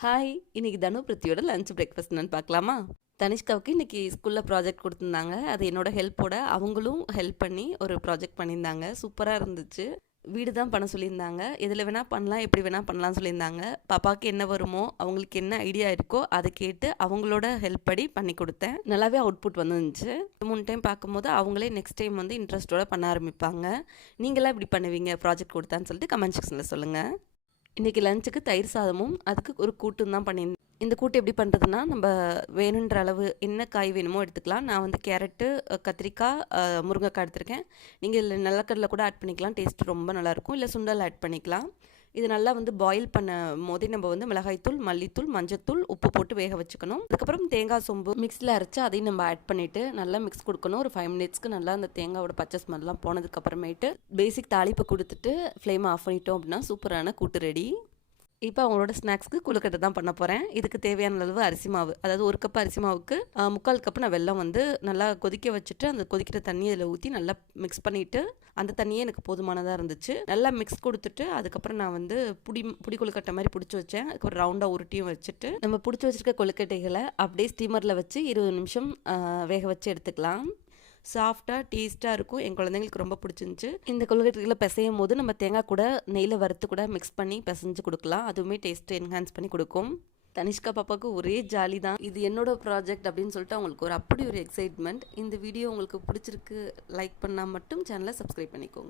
Hi! இன்னைக்கு தனு பிரித்தியோட lunch breakfast என்னன்னு பார்க்கலாமா? தனிஷ்காவுக்கு இன்னைக்கு ஸ்கூல்ல ப்ராஜெக்ட் குடுத்துருந்தாங்க. அது என்னோட ஹெல்ப்போட அவங்களும் ஹெல்ப் பண்ணி ஒரு ப்ராஜெக்ட் பண்ணியிருந்தாங்க. சூப்பரா இருந்துச்சு. வீடு தான் பண்ண சொல்லியிருந்தாங்க. எதில வேணா பண்ணலாம், எப்படி வேணா பண்ணலாம்னு சொல்லியிருந்தாங்க. பாப்பாவுக்கு என்ன வருமோ, அவங்களுக்கு என்ன ஐடியா இருக்கோ, அத கேட்டு அவங்களோட ஹெல்ப் படி பண்ணி குடுத்தேன். நல்லாவே அவுட்புட் வந்துருந்துச்சு. 3 டைம் பார்க்கும்போது அவங்களே நெக்ஸ்ட் டைம் வந்து இன்ட்ரெஸ்ட்டோட பண்ண ஆரம்பிப்பாங்க. நீங்கலாம் எப்படி பண்ணுவீங்க ப்ராஜெக்ட் குடுத்தான்னு சொல்லிட்டு கமெண்ட் செக்ஷன்ல சொல்லுங்க. இன்றைக்கி லஞ்சுக்கு தயிர் சாதமும் அதுக்கு ஒரு கூட்டும் தான் பண்ணியிருந்தேன். இந்த கூட்டு எப்படி பண்ணுறதுன்னா, நம்ம வேணுன்ற அளவு என்ன காய் வேணுமோ எடுத்துக்கலாம். நான் வந்து கேரட்டு, கத்திரிக்காய், முருங்கைக்காய் எடுத்திருக்கேன். நீங்கள் இதில் நிலக்கடலை கூட ஆட் பண்ணிக்கலாம். டேஸ்ட் ரொம்ப நல்லாயிருக்கும். இல்லை சுண்டல் ஆட் பண்ணிக்கலாம். இது நல்லா வந்து பாயில் பண்ண போதே நம்ம வந்து மிளகாய்த்தூள், மல்லித்தூள், மஞ்சத்தூள், உப்பு போட்டு வேக வச்சுக்கணும். அதுக்கப்புறம் தேங்காய் சொம்பு மிக்ஸில் அரைச்சி அதையும் நம்ம ஆட் பண்ணிவிட்டு நல்லா மிக்ஸ் கொடுக்கணும். ஒரு 5 மினிட்ஸ்க்கு நல்லா அந்த தேங்காயோட பச்சை ஸ்மெல்லாம் போனதுக்கப்புறமேட்டு பேசிக் தாளிப்பு கொடுத்துட்டு ஃப்ளேம் ஆஃப் பண்ணிட்டோம் அப்படின்னா சூப்பரான கூட்டு ரெடி. இப்போ அவங்களோட ஸ்நாக்ஸ்க்கு கொழுக்கட்டை தான் பண்ண போகிறேன். இதுக்கு தேவையான அளவு அரிசி மாவு, அதாவது 1 கப் அரிசி மாவுக்கு 3/4 கப் நான் வெல்லம் வந்து நல்லா கொதிக்க வச்சுட்டு அந்த கொதிக்கிற தண்ணியை அதில் ஊற்றி நல்லா மிக்ஸ் பண்ணிவிட்டு அந்த தண்ணியே எனக்கு போதுமானதாக இருந்துச்சு. நல்லா மிக்ஸ் கொடுத்துட்டு அதுக்கப்புறம் நான் வந்து புடி கொழுக்கட்டை மாதிரி பிடிச்சி வச்சேன். அதுக்கு ஒரு ரவுண்டாக உருட்டியும் வச்சுட்டு நம்ம பிடிச்சி வச்சுருக்க கொழுக்கட்டைகளை அப்படியே ஸ்டீமரில் வச்சு 20 நிமிஷம் வேக வச்சு எடுத்துக்கலாம். சாஃப்டாக டேஸ்ட்டாக இருக்கும். என் குழந்தைங்களுக்கு ரொம்ப பிடிச்சிருந்துச்சு. இந்த கொழுக்கட்டைகளை பிசையும் போது நம்ம தேங்காய் கூட நெய்யில் வறுத்து கூட மிக்ஸ் பண்ணி பிசைஞ்சு கொடுக்கலாம். அதுவுமே டேஸ்ட்டு என்ஹான்ஸ் பண்ணி கொடுக்கும். தனிஷ்கா பாப்பாவுக்கு ஒரே ஜாலி தான். இது என்னோட ப்ராஜெக்ட் அப்படின்னு சொல்லிட்டு அவங்களுக்கு அப்படி ஒரு எக்ஸைட்மெண்ட். இந்த வீடியோ உங்களுக்கு பிடிச்சிருக்கு லைக் பண்ணால் மட்டும் சேனலை சப்ஸ்கிரைப் பண்ணிக்கோங்க.